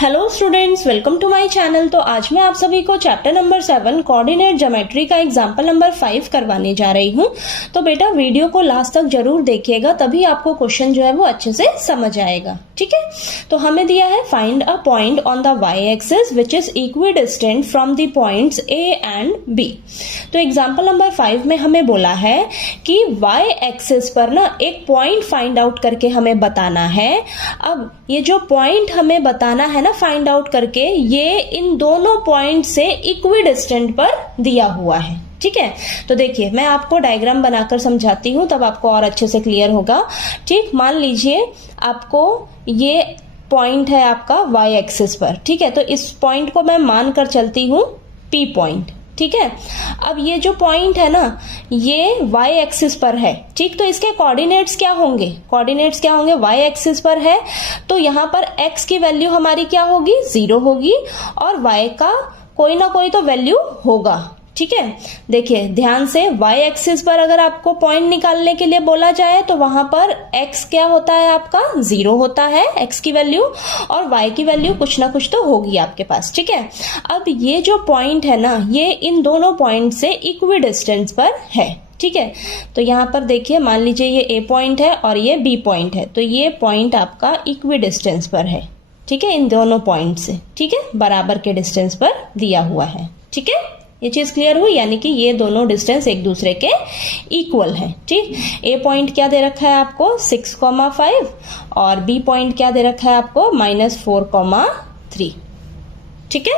Hello students, welcome to my channel. तो आज मैं आप सभी को चैप्टर नंबर 7 कोऑर्डिनेट ज्योमेट्री का एग्जाम्पल नंबर 5 करवाने जा रही हूँ। तो बेटा वीडियो को लास्ट तक जरूर देखिएगा, तभी आपको क्वेश्चन जो है वो अच्छे से समझ आएगा। ठीक है, तो हमें दिया है find a point on the y axis which is equidistant from the points A and B. तो एग्जाम्पल नंबर 5 में हमें बोला है कि वाई एक्सिस पर ना एक पॉइंट फाइंड आउट करके हमें बताना है। अब ये जो पॉइंट हमें बताना है ना फाइंड आउट करके, ये इन दोनों पॉइंट से इक्विडिस्टेंट पर दिया हुआ है। ठीक है, तो देखिए मैं आपको डायग्राम बनाकर समझाती हूँ, तब आपको और अच्छे से क्लियर होगा। ठीक, मान लीजिए आपको ये पॉइंट है आपका वाई एक्सिस पर। ठीक है, तो इस पॉइंट को मैं मान कर चलती हूँ पी पॉइंट। ठीक है, अब ये जो पॉइंट है ना ये y एक्सिस पर है। ठीक, तो इसके कोऑर्डिनेट्स क्या होंगे? कोऑर्डिनेट्स क्या होंगे? y एक्सिस पर है तो यहाँ पर x की वैल्यू हमारी क्या होगी? 0 होगी और y का कोई ना कोई तो वैल्यू होगा। ठीक है, देखिए ध्यान से, y एक्सिस पर अगर आपको पॉइंट निकालने के लिए बोला जाए तो वहां पर x क्या होता है? आपका 0 होता है x की वैल्यू, और y की वैल्यू कुछ ना कुछ तो होगी आपके पास। ठीक है, अब ये जो पॉइंट है ना ये इन दोनों पॉइंट से इक्विडिस्टेंस पर है। ठीक है, तो यहाँ पर देखिए मान लीजिए ये a पॉइंट है और ये b पॉइंट है, तो ये पॉइंट आपका इक्विडिस्टेंस पर है। ठीक है, इन दोनों पॉइंट से, ठीक है, बराबर के डिस्टेंस पर दिया हुआ है। ठीक है, ये चीज क्लियर हुई, यानी कि ये दोनों डिस्टेंस एक दूसरे के इक्वल है। ठीक, ए पॉइंट क्या दे रखा है आपको? 6,5 और बी पॉइंट क्या दे रखा है आपको? -4,3। ठीक है,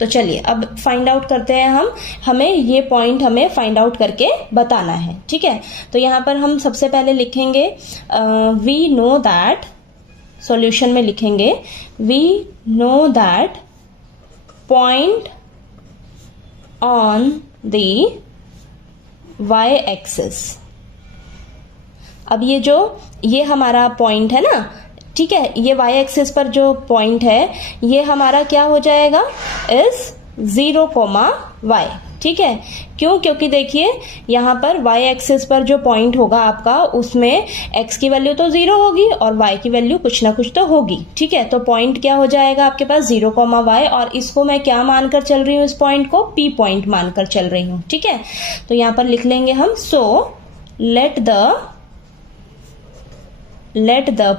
तो चलिए अब फाइंड आउट करते हैं हमें ये पॉइंट हमें फाइंड आउट करके बताना है। ठीक है, तो यहाँ पर हम सबसे पहले लिखेंगे वी नो दैट, सॉल्यूशन में लिखेंगे we know that point on the y axis। अब ये हमारा पॉइंट है ना, ठीक है, ये y एक्सिस पर जो पॉइंट है ये हमारा क्या हो जाएगा? इस 0,y। ठीक है, क्यों? क्योंकि देखिए यहाँ पर y एक्सिस पर जो पॉइंट होगा आपका उसमें x की वैल्यू तो 0 होगी और y की वैल्यू कुछ ना कुछ तो होगी। ठीक है, तो पॉइंट क्या हो जाएगा आपके पास? 0,y, और इसको मैं क्या मानकर चल रही हूँ? इस पॉइंट को p पॉइंट मानकर चल रही हूँ। ठीक है, तो यहाँ पर लिख लेंगे हम so let the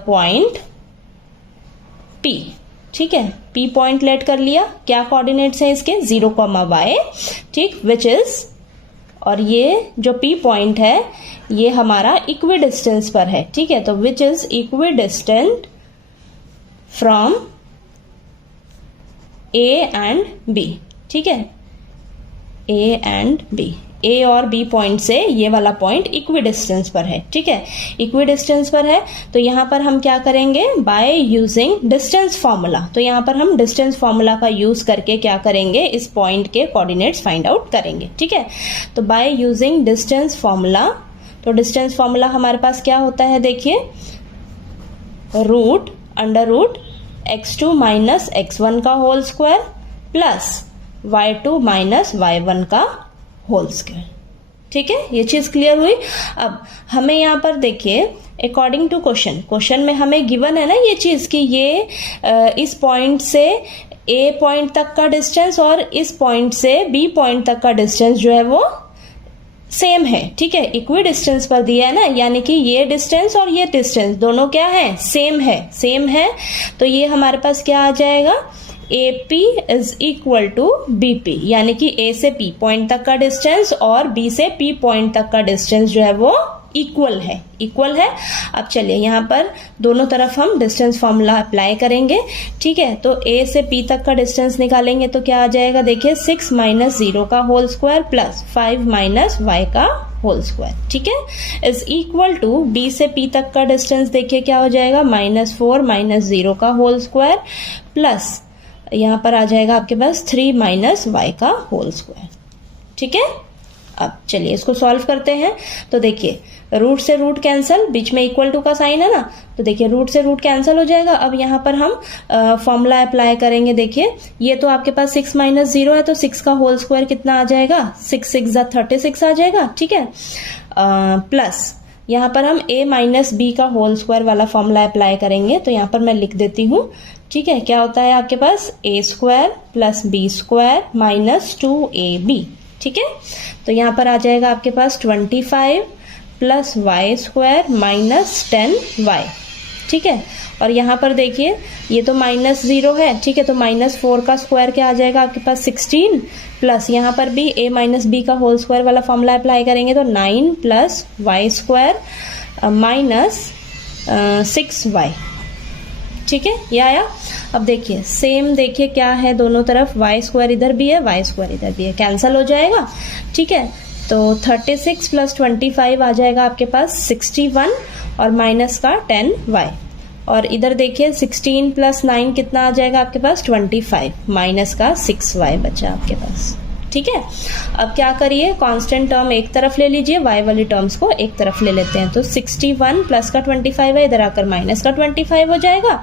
point p। ठीक है, P पॉइंट लेट कर लिया। क्या कोऑर्डिनेट्स हैं इसके? 0,y। ठीक, विच इज, और ये जो P पॉइंट है ये हमारा इक्विडिस्टेंस पर है। ठीक है, तो विच is equidistant from A and B। ठीक है, A एंड B, A और B पॉइंट से ये वाला पॉइंट इक्विडिस्टेंस पर है। ठीक है, इक्विडिस्टेंस पर है तो यहाँ पर हम क्या करेंगे? By using distance formula. तो यहाँ पर हम डिस्टेंस फॉर्मूला का यूज करके क्या करेंगे? इस पॉइंट के कोऑर्डिनेट्स फाइंड आउट करेंगे। ठीक है, तो बाय यूजिंग डिस्टेंस फॉर्मूला, तो डिस्टेंस फॉर्मूला हमारे पास क्या होता है? देखिए √√ x2 माइनस x1 का whole square plus y2 minus y1 का होल स्क्वायर। ठीक है, ये चीज क्लियर हुई। अब हमें यहाँ पर देखिए अकॉर्डिंग टू क्वेश्चन में हमें गिवन है ना ये चीज कि ये इस पॉइंट से A पॉइंट तक का डिस्टेंस और इस पॉइंट से B पॉइंट तक का डिस्टेंस जो है वो सेम है। ठीक है, इक्वी डिस्टेंस पर दिया है ना, यानी कि ये डिस्टेंस और ये डिस्टेंस दोनों क्या है? सेम है। तो ये हमारे पास क्या आ जाएगा? AP is equal to BP, यानी कि A से P पॉइंट तक का डिस्टेंस और B से P पॉइंट तक का डिस्टेंस जो है वो इक्वल है। अब चलिए यहाँ पर दोनों तरफ हम डिस्टेंस फॉर्मूला अप्लाई करेंगे। ठीक है, तो A से P तक का डिस्टेंस निकालेंगे तो क्या आ जाएगा? देखिए 6 माइनस 0 का whole square plus 5 minus y का होल स्क्वायर। ठीक है, इज इक्वल टू B से P तक का डिस्टेंस देखिए क्या हो जाएगा? -4 माइनस 0 का होल स्क्वायर प्लस यहाँ पर आ जाएगा आपके पास 3 माइनस y का होल स्क्वायर। ठीक है, अब चलिए इसको सॉल्व करते हैं। तो देखिए रूट से रूट कैंसल, बीच में इक्वल टू का साइन है ना, तो देखिए रूट से रूट कैंसल हो जाएगा। अब यहाँ पर हम फॉर्मूला अप्लाई करेंगे। देखिए ये तो आपके पास 6 माइनस 0 है, तो 6 का होल स्क्वायर कितना आ जाएगा? 6 6 36 आ जाएगा। ठीक है, प्लस यहाँ पर हम a माइनस बी का होल स्क्वायर वाला फॉर्मूला अप्लाई करेंगे। तो यहाँ पर मैं लिख देती हूँ, ठीक है। क्या होता है आपके पास a square plus B square minus 2ab, ठीक है। तो यहाँ पर आ जाएगा आपके पास 25 plus y square minus 10y, ठीक है। और यहाँ पर देखिए ये तो माइनस 0 है, ठीक है। तो माइनस 4 का स्क्वायर क्या आ जाएगा आपके पास 16 प्लस यहाँ पर भी a माइनस बी का होल स्क्वायर वाला फॉर्मूला अप्लाई करेंगे तो 9 plus y square minus 6y, ठीक है। ये आया। अब देखिए सेम, देखिए क्या है दोनों तरफ, वाई स्क्वायर इधर भी है, वाई स्क्वायर इधर भी है, कैंसिल हो जाएगा, ठीक है। तो 36 प्लस 25 आ जाएगा आपके पास 61 और माइनस का 10y। और इधर देखिए 16 प्लस 9 कितना आ जाएगा आपके पास 25 माइनस का 6y बचा आपके पास, ठीक है। अब क्या करिए, कांस्टेंट टर्म एक तरफ ले लीजिए, y वाली टर्म्स को एक तरफ ले लेते हैं। तो 61 प्लस का 25 है, इधर आकर माइनस का 25 हो जाएगा।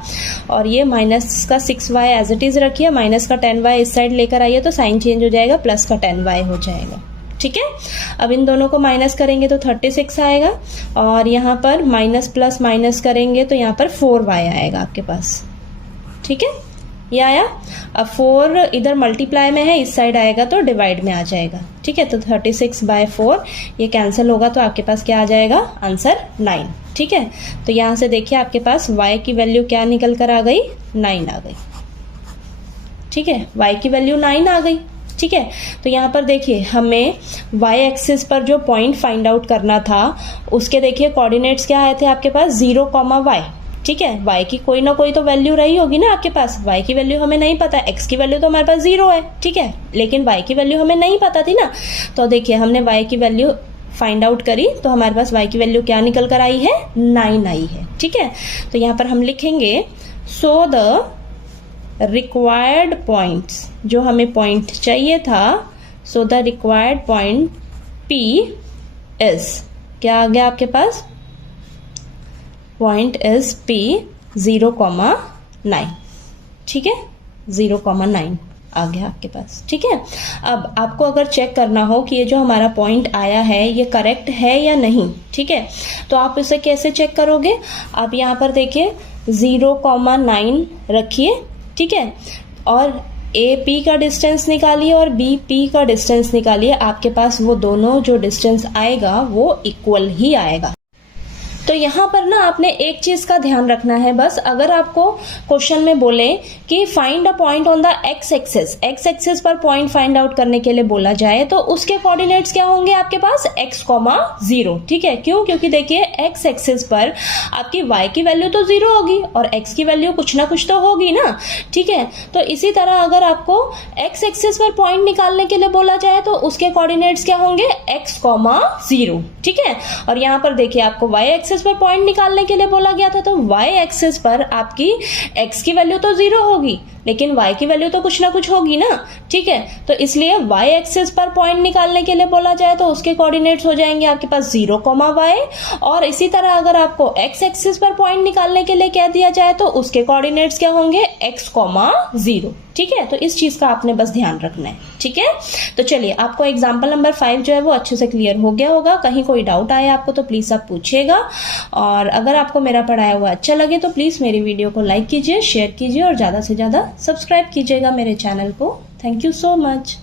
और ये माइनस का 6y एज इट इज रखिए, माइनस का 10y इस साइड लेकर आइए तो साइन चेंज हो जाएगा, प्लस का 10y हो जाएगा, ठीक है। अब इन दोनों को माइनस करेंगे तो 36 आएगा और यहाँ पर माइनस प्लस माइनस करेंगे तो यहाँ पर 4y आएगा आपके पास, ठीक है। ये आया। अब 4 इधर मल्टीप्लाई में है, इस साइड आएगा तो डिवाइड में आ जाएगा, ठीक है। तो 36/4 ये कैंसिल होगा तो आपके पास क्या आ जाएगा, आंसर 9, ठीक है। तो यहाँ से देखिए आपके पास y की वैल्यू क्या निकल कर आ गई, 9 आ गई, ठीक है। y की वैल्यू 9 आ गई, ठीक है। तो यहाँ पर देखिए हमें y एक्सिस पर जो पॉइंट फाइंड आउट करना था उसके देखिए कोऑर्डिनेट्स क्या आए थे आपके पास 0, y, ठीक है। y की कोई ना कोई तो वैल्यू रही होगी ना आपके पास, y की वैल्यू हमें नहीं पता, x की वैल्यू तो हमारे पास 0 है, ठीक है, लेकिन y की वैल्यू हमें नहीं पता थी ना। तो देखिए हमने y की वैल्यू फाइंड आउट करी तो हमारे पास y की वैल्यू क्या निकल कर आई है, 9 आई है, ठीक है। तो यहाँ पर हम लिखेंगे सो द रिक्वायर्ड पॉइंट्स, जो हमें पॉइंट चाहिए था, so the required point P is, क्या आ गया आपके पास, पॉइंट इज P 0,9, ठीक है, 0,9 आ गया आपके पास, ठीक है। अब आपको अगर चेक करना हो कि ये जो हमारा पॉइंट आया है ये करेक्ट है या नहीं, ठीक है, तो आप इसे कैसे चेक करोगे, आप यहाँ पर देखिए 0,9 रखिए, ठीक है, और AP का डिस्टेंस निकालिए और BP का डिस्टेंस निकालिए, आपके पास वो दोनों जो डिस्टेंस आएगा वो इक्वल ही आएगा। तो यहाँ पर ना आपने एक चीज का ध्यान रखना है बस, अगर आपको क्वेश्चन में बोले कि find a point on the x axis पर पॉइंट फाइंड आउट करने के लिए बोला जाए तो उसके कोऑर्डिनेट्स क्या होंगे आपके पास x, 0, ठीक है। क्यों, क्योंकि देखिए एक्स एक्सिस पर आपकी y की वैल्यू तो 0 होगी और x की वैल्यू कुछ ना कुछ तो होगी ना, ठीक है। तो इसी तरह अगर आपको x एक्सिस पर पॉइंट निकालने के लिए बोला जाए तो उसके कोऑर्डिनेट्स क्या होंगे, x, 0, ठीक है। और यहाँ पर देखिए आपको y एक्सिस पर पॉइंट निकालने के लिए बोला गया था तो y एक्सिस पर आपकी x की वैल्यू तो 0 होगी लेकिन y की वैल्यू तो कुछ ना कुछ होगी ना, ठीक है। तो इसलिए y एक्सिस पर पॉइंट निकालने के लिए बोला जाए तो उसके कोऑर्डिनेट्स हो जाएंगे आपके पास 0, y, और इसी तरह अगर आपको x एक्सिस पर पॉइंट निकालने के लिए कह दिया जाए तो उसके कोऑर्डिनेट्स क्या होंगे, x, 0, ठीक है। तो इस चीज का आपने बस ध्यान रखना है, ठीक है। तो चलिए आपको एग्जाम्पल नंबर 5 जो है वो अच्छे से क्लियर हो गया होगा। कहीं कोई डाउट आए आपको तो प्लीज आप पूछिएगा, और अगर आपको मेरा पढ़ाया हुआ अच्छा लगे तो प्लीज मेरी वीडियो को लाइक कीजिए, शेयर कीजिए और ज्यादा से ज्यादा सब्सक्राइब कीजिएगा मेरे चैनल को। Thank you so much.